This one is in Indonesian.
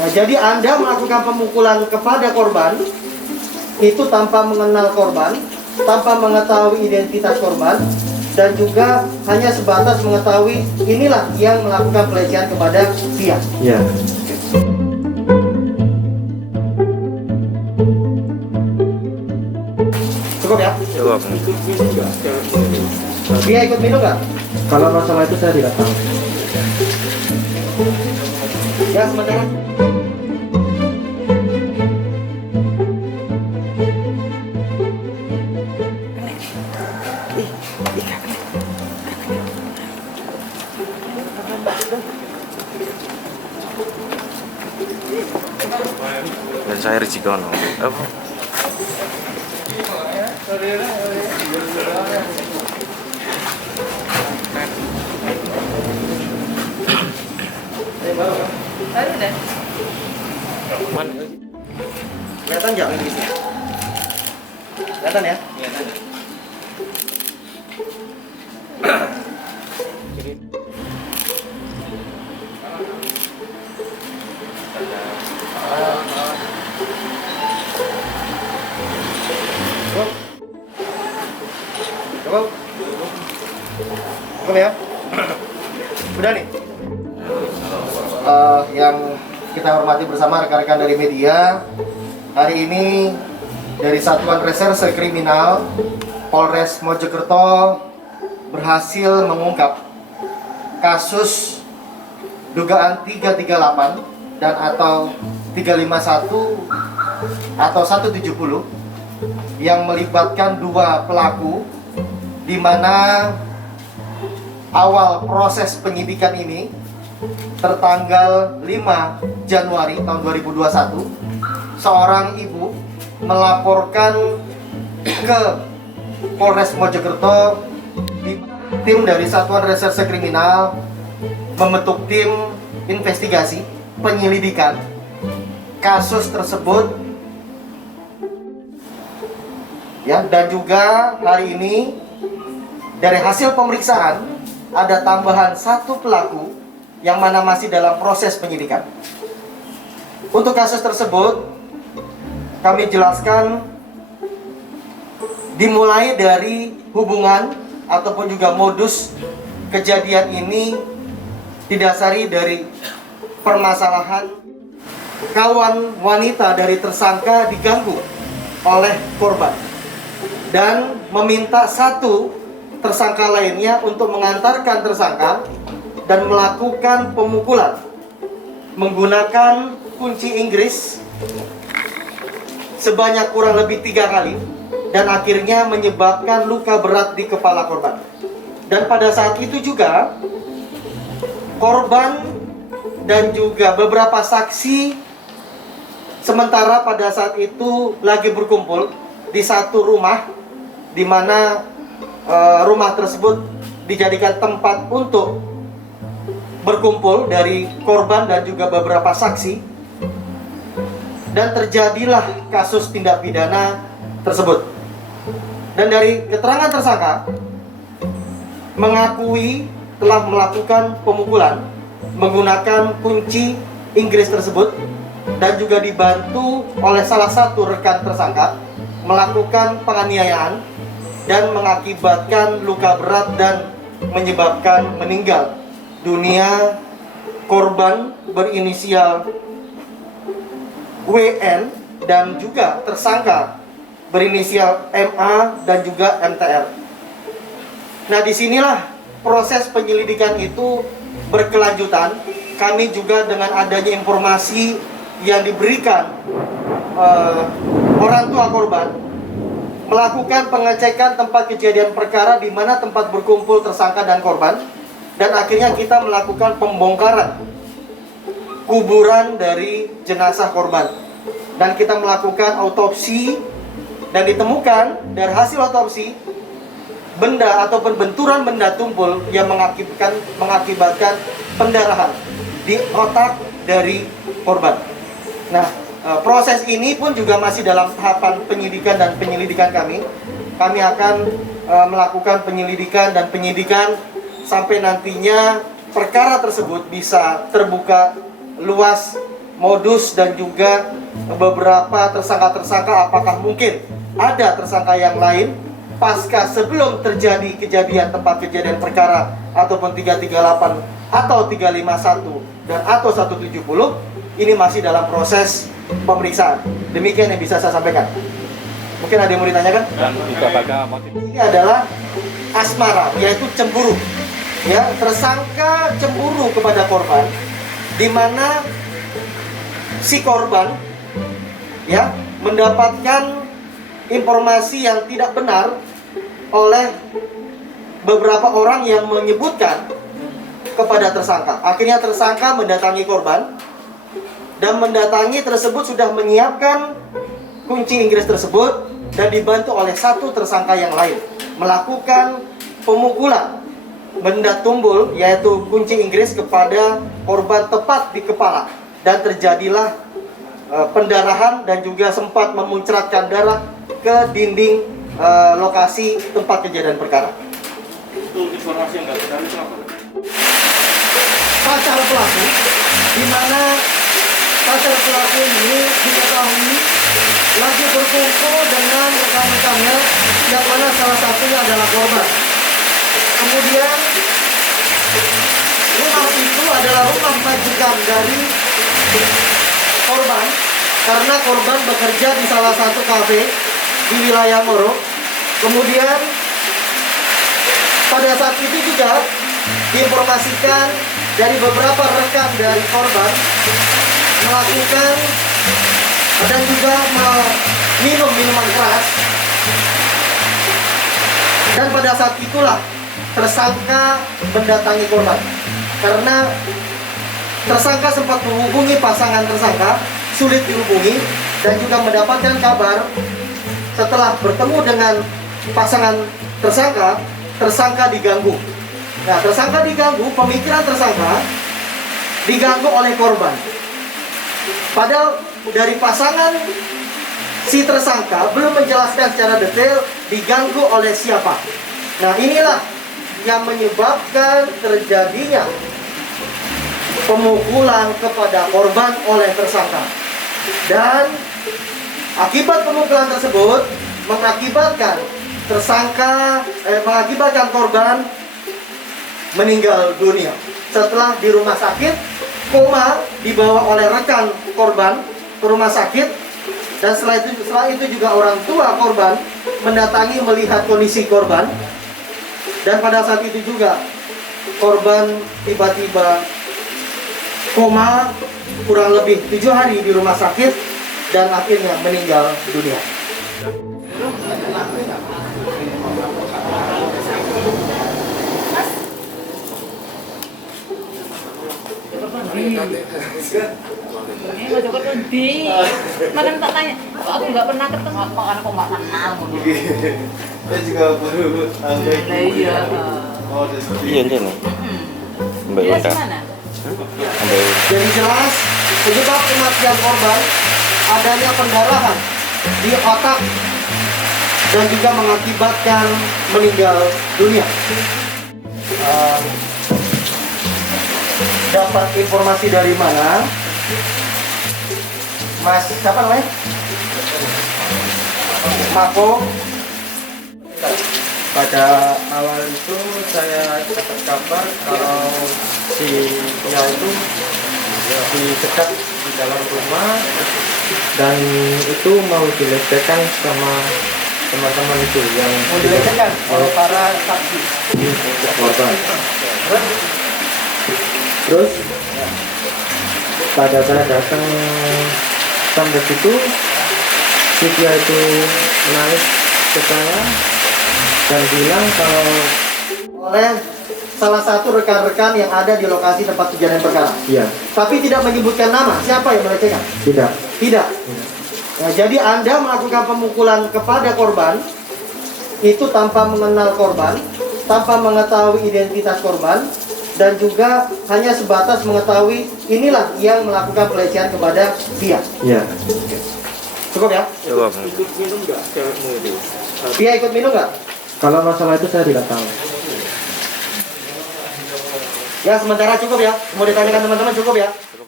Nah, jadi Anda melakukan pemukulan kepada korban itu tanpa mengenal korban, tanpa mengetahui identitas korban, dan juga hanya sebatas mengetahui inilah yang melakukan pelecehan kepada dia. Ya. Cukup ya? Cukup. Dia ikut minum nggak? Kalau masalah itu saya tidak tahu. Ya, sementara. Dan saya Rijigono. Apa? Baru deh. Kelihatan nggak Inggrisnya? Kelihatan ya? Cukup? Cukup ya? Udah nih? Yang kita hormati bersama rekan-rekan dari media, hari ini dari Satuan Reserse Kriminal Polres Mojokerto berhasil mengungkap kasus dugaan 338 dan atau 351 atau 170 yang melibatkan dua pelaku, di mana awal proses penyidikan ini tertanggal 5 Januari tahun 2021, seorang ibu melaporkan ke Polres Mojokerto. Tim dari Satuan Reserse Kriminal membentuk tim investigasi penyelidikan kasus tersebut ya, dan juga hari ini dari hasil pemeriksaan ada tambahan satu pelaku yang mana masih dalam proses penyidikan. Untuk kasus tersebut kami jelaskan dimulai dari hubungan ataupun juga modus kejadian ini didasari dari permasalahan kawan wanita dari tersangka diganggu oleh korban dan meminta satu tersangka lainnya untuk mengantarkan tersangka dan melakukan pemukulan menggunakan kunci Inggris sebanyak kurang lebih 3 kali dan akhirnya menyebabkan luka berat di kepala korban. Dan pada saat itu juga korban dan juga beberapa saksi sementara pada saat itu lagi berkumpul di satu rumah, di mana rumah tersebut dijadikan tempat untuk berkumpul dari korban dan juga beberapa saksi, dan terjadilah kasus tindak pidana tersebut. Dan dari keterangan tersangka mengakui telah melakukan pemukulan menggunakan kunci Inggris tersebut dan juga dibantu oleh salah satu rekan tersangka melakukan penganiayaan dan mengakibatkan luka berat dan menyebabkan meninggal dunia korban berinisial WN dan juga tersangka berinisial MA dan juga MTR. Nah, disinilah proses penyelidikan itu berkelanjutan. Kami juga dengan adanya informasi yang diberikan orang tua korban melakukan pengecekan tempat kejadian perkara di mana tempat berkumpul tersangka dan korban, dan akhirnya kita melakukan pembongkaran kuburan dari jenazah korban dan kita melakukan autopsi, dan ditemukan dari hasil autopsi benda ataupun benturan benda tumpul yang mengakibatkan pendarahan di otak dari korban. Nah, proses ini pun juga masih dalam tahapan penyidikan dan penyelidikan kami. Kami akan melakukan penyelidikan dan penyidikan sampai nantinya perkara tersebut bisa terbuka luas modus dan juga beberapa tersangka-tersangka, apakah mungkin ada tersangka yang lain pasca sebelum terjadi kejadian tempat kejadian perkara ataupun 338 atau 351 dan atau 170, ini masih dalam proses pemeriksaan. Demikian yang bisa saya sampaikan. Mungkin ada yang mau ditanyakan? Dan juga pada motif. Ini adalah asmara, yaitu cemburu. Ya, tersangka cemburu kepada korban, di mana si korban ya mendapatkan informasi yang tidak benar oleh beberapa orang yang menyebutkan kepada tersangka. Akhirnya tersangka mendatangi korban, dan mendatangi tersebut sudah menyiapkan kunci Inggris tersebut dan dibantu oleh satu tersangka yang lain melakukan pemukulan benda tumbul, yaitu kunci Inggris, kepada korban tepat di kepala, dan terjadilah pendarahan dan juga sempat memuncratkan darah ke dinding lokasi tempat kejadian perkara. Itu informasi yang nggak benar itu apa? Pacar pelaku, di mana pacar pelaku ini diketahui lagi berkumpul dengan rekan-rekannya, yang mana salah satunya adalah korban. Kemudian rumah itu adalah rumah majikan dari korban, karena korban bekerja di salah satu kafe di wilayah Moro. Kemudian pada saat itu juga diinformasikan dari beberapa rekan dari korban melakukan dan juga minum minuman keras, dan pada saat itulah tersangka mendatangi korban, karena tersangka sempat menghubungi pasangan tersangka, sulit dihubungi, dan juga mendapatkan kabar setelah bertemu dengan pasangan tersangka, tersangka diganggu. Nah, tersangka diganggu, pemikiran tersangka diganggu oleh korban. Padahal dari pasangan si tersangka belum menjelaskan secara detail diganggu oleh siapa. Nah, inilah yang menyebabkan terjadinya pemukulan kepada korban oleh tersangka. Dan akibat pemukulan tersebut mengakibatkan mengakibatkan korban meninggal dunia. Setelah di rumah sakit koma, dibawa oleh rekan korban ke rumah sakit, dan setelah itu juga orang tua korban mendatangi melihat kondisi korban. Dan pada saat itu juga korban tiba-tiba koma kurang lebih 7 hari di rumah sakit dan akhirnya meninggal dunia. Ini mau coba tuh di. Makan tak tanya. Kok aku nggak pernah ketemu? Kok anak kok nggak kenal? Saya juga baru Iya. Iya nih. Mbak Dia Yunda. di mana? Mbak Jadi jelas penyebab kematian korban adanya pendarahan di otak dan juga mengakibatkan meninggal dunia. Dapat informasi dari mana? Mas, siapa namanya? Mako. Pada awal itu saya dapat kabar kalau si Nia itu dicegat di dalam rumah dan itu mau dilecehkan sama teman-teman itu yang Mau dilecehkan oleh para saksi. korban. Terus pada saya datang sampai situ, si Nia itu menangis ke saya dan bilang kalau Oleh salah satu rekan-rekan yang ada di lokasi tempat kejadian perkara. iya, Tapi tidak menyebutkan nama. Siapa yang melecehkan? tidak. Tidak. Nah, jadi Anda melakukan pemukulan kepada korban itu tanpa mengenal korban, tanpa mengetahui identitas korban, dan juga hanya sebatas mengetahui inilah yang melakukan pelecehan kepada dia. Iya. Cukup ya? Coba. Ikut minum nggak cewekmu itu? Dia ikut minum nggak? Kalau masalah itu saya tidak tahu. Ya, sementara cukup ya. Mau ditanyakan teman-teman cukup ya.